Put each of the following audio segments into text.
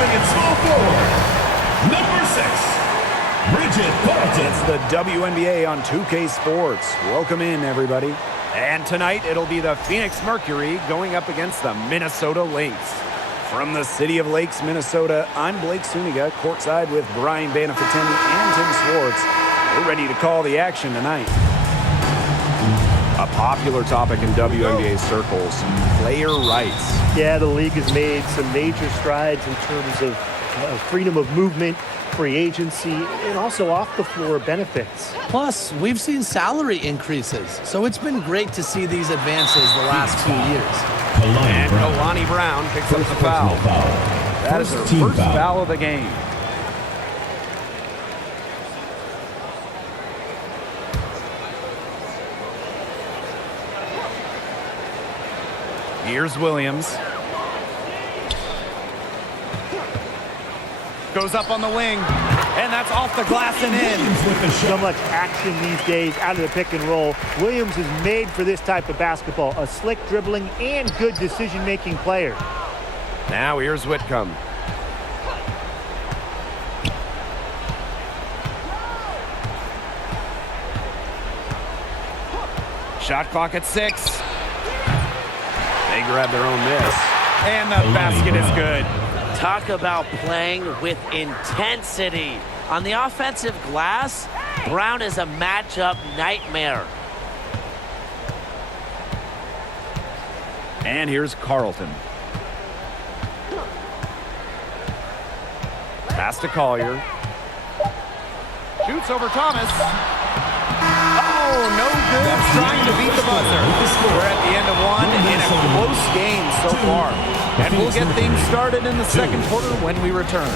Starting at small forward, number 6, Bridget Carlton. It's the WNBA on 2K Sports. Welcome in, everybody. And tonight, it'll be the Phoenix Mercury going up against the Minnesota Lynx. From the city of Lakes, Minnesota, I'm Blake Suniga, courtside with Brian Banafiteni and Tim Swartz. We're ready to call the action tonight. A popular topic in WNBA circles, player rights. Yeah, the league has made some major strides in terms of freedom of movement, free agency, and also off-the-floor benefits. Plus, we've seen salary increases, so it's been great to see these advances the last 2 years. And Kalani Brown picks up the foul. That is her first foul of the game. Here's Williams. Goes up on the wing, and that's off the glass and in. So much action these days out of the pick and roll. Williams is made for this type of basketball. A slick dribbling and good decision-making player. Now here's Whitcomb. Shot clock at 6. They grab their own miss. And the basket is good. Talk about playing with intensity. On the offensive glass, Brown is a matchup nightmare. And here's Carlton. Pass to Collier. Shoots over Thomas. Oh, no good. Trying to beat the buzzer. We're at the end of one in a close game so far. And we'll get things started in the second quarter when we return.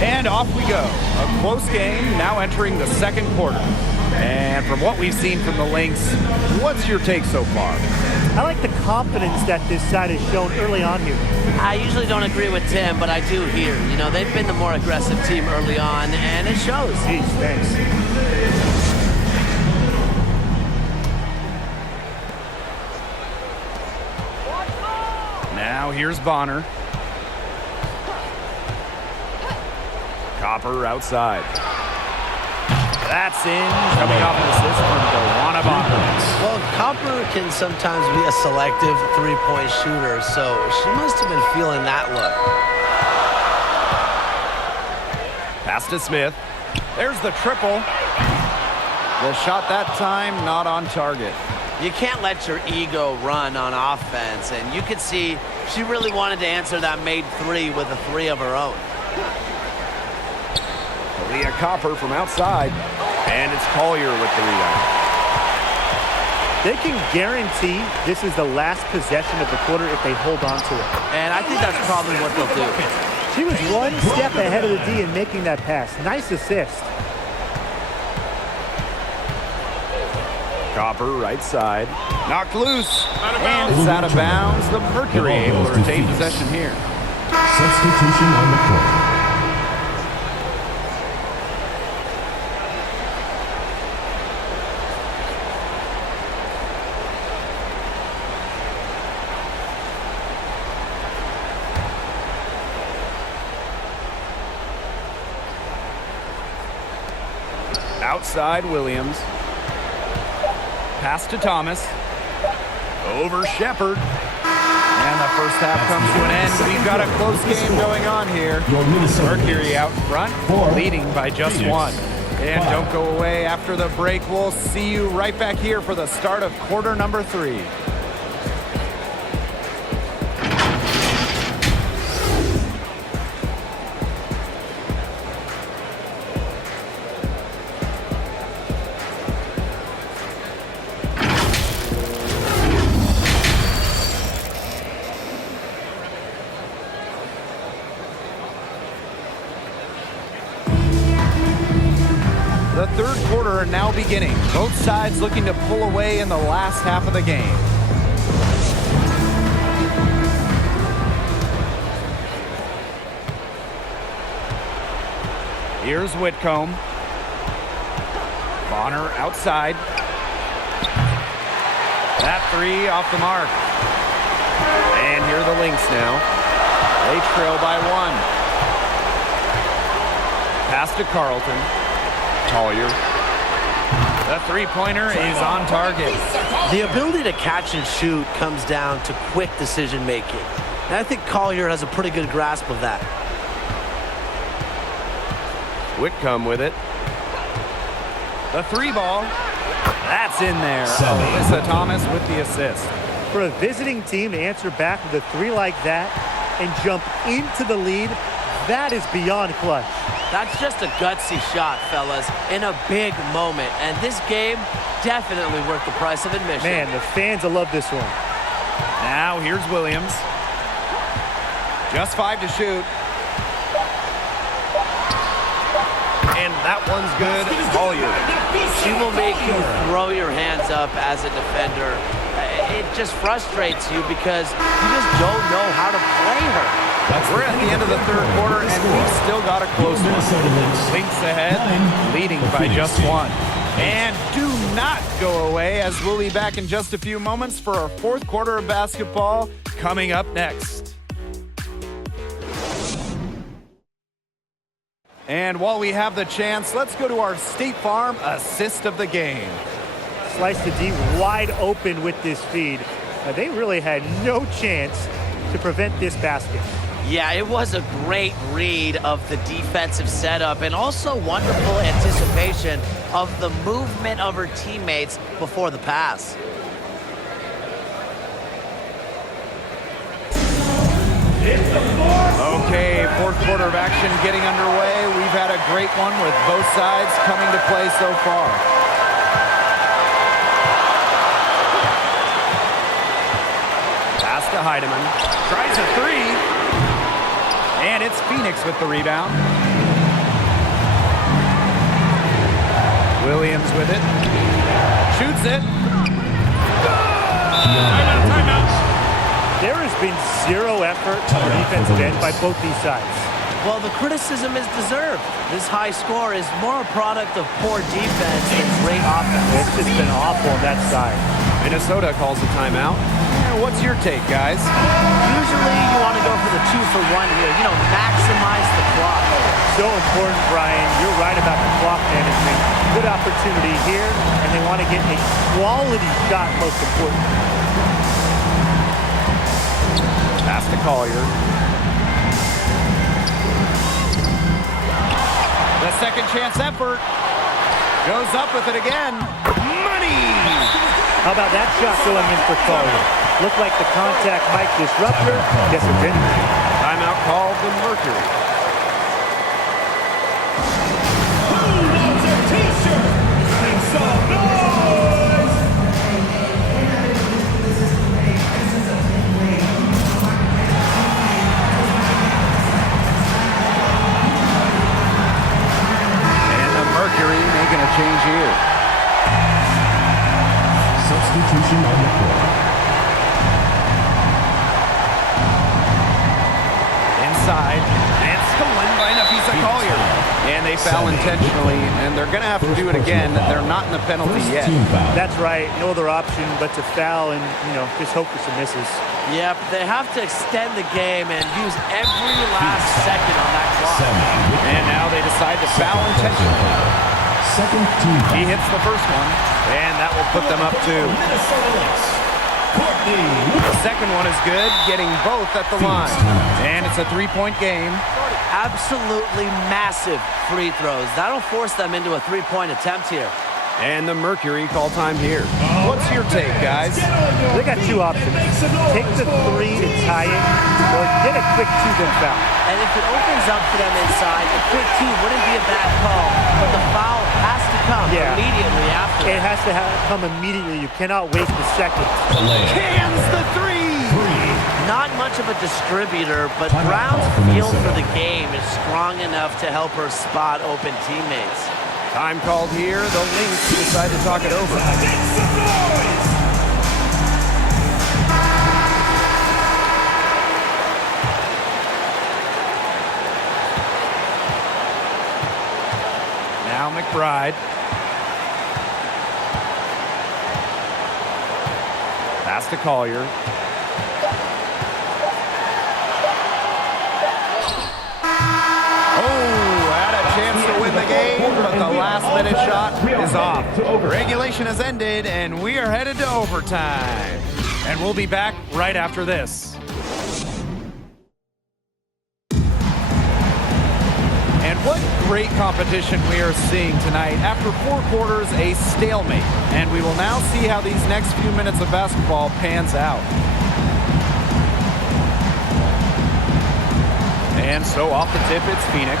And off we go. A close game now entering the second quarter. And from what we've seen from the Lynx, what's your take so far? I like the confidence that this side has shown early on here. I usually don't agree with Tim, but I do here. You know, they've been the more aggressive team early on, and it shows. Jeez, thanks. Now here's Bonner. Copper outside. That's in, coming off an assist from Dewana Bonner. Well, Copper can sometimes be a selective three-point shooter, so she must have been feeling that look. Pass to Smith. There's the triple. The shot that time not on target. You can't let your ego run on offense, and you could see she really wanted to answer that made three with a three of her own. Leah Copper from outside, and it's Collier with the rebound. They can guarantee this is the last possession of the quarter if they hold on to it. And I think that's probably what they'll do. She was one step ahead of the D in making that pass. Nice assist. Copper right side, knocked loose, and it's out of bounds. The Mercury able to retain possession here. Substitution on the court. Outside Williams. Pass to Thomas. Over Shepard. And the first half comes to an end. We've got a close game going on here. Mercury out front, leading by just one. And don't go away after the break. We'll see you right back here for the start of quarter number 3. The third quarter now beginning. Both sides looking to pull away in the last half of the game. Here's Whitcomb. Bonner outside. That three off the mark. And here are the Lynx now. They trail by 1. Pass to Carlton. Collier. The three-pointer is on target. The ability to catch and shoot comes down to quick decision-making. And I think Collier has a pretty good grasp of that. Whitcomb with it. The three ball. That's in there. Sede. Alyssa Thomas with the assist. For a visiting team to answer back with a three like that and jump into the lead, that is beyond clutch. That's just a gutsy shot, fellas, in a big moment. And this game, definitely worth the price of admission. Man, the fans will love this one. Now here's Williams. Just 5 to shoot. And that one's good. Collier. She will make you throw your hands up as a defender. It just frustrates you because you just don't know how to play her. We're at the end of the third quarter, and we've still got a close one. Minnesota Lynx. Lynx ahead, 9, leading the by Phoenix just team. 1. And do not go away, as we'll be back in just a few moments for our fourth quarter of basketball coming up next. And while we have the chance, let's go to our State Farm assist of the game. Slice the D wide open with this feed. They really had no chance to prevent this basket. Yeah, it was a great read of the defensive setup and also wonderful anticipation of the movement of her teammates before the pass. Okay, fourth quarter of action getting underway. We've had a great one with both sides coming to play so far. Pass to Heidemann. Tries a three. And it's Phoenix with the rebound. Williams with it. Shoots it. Timeout. There has been zero effort on the defensive end by both these sides. Well, the criticism is deserved. This high score is more a product of poor defense than great offense. It's just been awful on that side. Minnesota calls a timeout. What's your take, guys? Usually you want to go for the 2-for-1 here. You know, maximize the clock. So important, Brian. You're right about the clock management. Good opportunity here, and they want to get a quality shot, most important. Pass to Collier. The second chance effort. Goes up with it again. Money! How about that shot going in for Collier? Looked like the contact might disrupt her. Guess it didn't. Timeout called the Mercury. Who wants a t-shirt? Make some noise! And the Mercury making a change here. Substitution on the court. Inside. And stolen by Nafisa Collier. And they foul intentionally, and they're going to have to do it again. They're not in the penalty yet. Team foul. That's right. No other option but to foul and, just hope for some misses. Yep, they have to extend the game and use every last second on that clock. 7. And now they decide to foul intentionally. Second team foul. He hits the first one, and that will put them up two. Minnesota Lynx. Courtney. The second one is good, getting both at the line. And it's a three-point game. Absolutely massive free throws. That'll force them into a three-point attempt here. And the Mercury call time here. What's your take, guys? They got two options. Take the three to tie it, or get a quick two-gun foul. And if it opens up for them inside, a quick two wouldn't be a bad call. But the foul has to come immediately after. It has to come immediately. You cannot waste a second. Cans the three! Not much of a distributor, but Brown's feel for the game is strong enough to help her spot open teammates. Time called here. The Lynx decide to talk it over. Make some noise! Now McBride. Pass to Collier. Chance to win the game, but the last-minute shot is off. Regulation has ended, and we are headed to overtime. And we'll be back right after this. And what great competition we are seeing tonight. After 4 quarters, a stalemate. And we will now see how these next few minutes of basketball pans out. And so off the tip, it's Phoenix.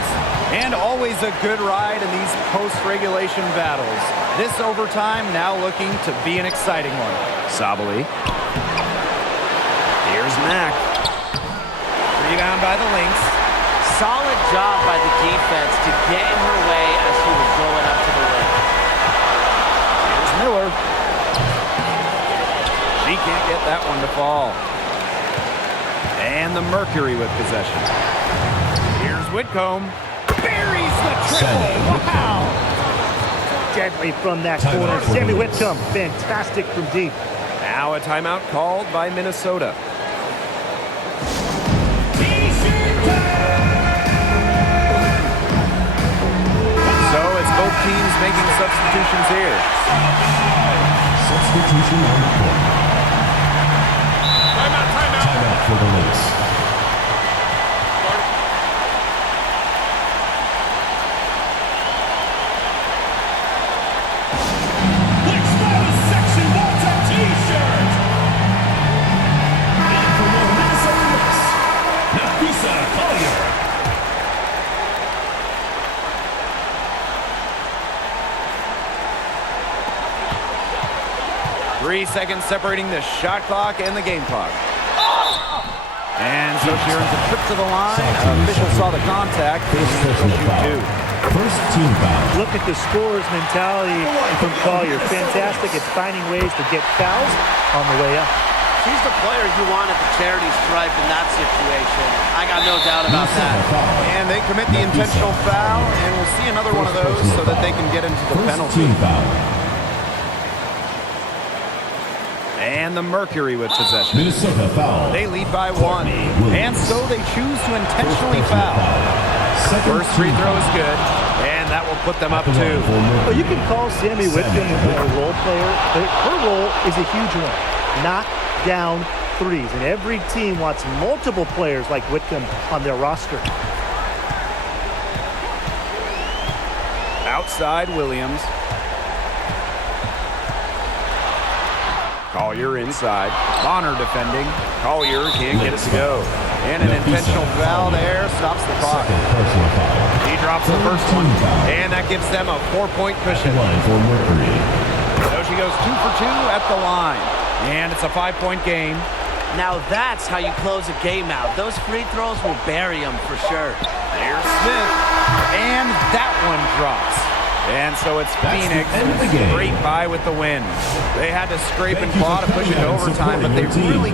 And always a good ride in these post-regulation battles. This overtime now looking to be an exciting one. Sabali. Here's Mack. Rebound by the Lynx. Solid job by the defense to get in her way as she was going up to the rim. Here's Miller. She can't get that one to fall. And the Mercury with possession. Here's Whitcomb. Buries the triple. Wow. Deadly from that corner. Sammy Whitcomb, fantastic from deep. Now a timeout called by Minnesota. So it's both teams making substitutions here. Substitution on the court. Timeout for the Lynx. Collier. 3 seconds separating the shot clock and the game clock. And so she earns a trip to the line. Official saw the contact. First team foul. Look at the scorer's mentality from Collier. Fantastic at finding ways to get fouls on the way up. She's the player you want at the charity stripe in that situation. I got no doubt about that. And they commit the intentional foul, and we'll see another one of those so that they can get into the penalty. Team foul. And the Mercury with possession. Minnesota foul. They lead by 1, and so they choose to intentionally foul. First free throw is good, and that will put them up 2. Well, you can call Sammy Whitcomb a role player, but her role is a huge one. Knock down threes, and every team wants multiple players like Whitcomb on their roster. Outside Williams. Collier inside. Bonner defending. Collier can't get it to go. And an intentional foul there stops the clock. He drops the first one, and that gives them a 4-point cushion. So she goes 2 for 2 at the line. And it's a 5-point game. Now that's how you close a game out. Those free throws will bury them for sure. There's Smith. And that one drops. And so it's Phoenix straight by with the win. They had to scrape and claw to push it to overtime, but they really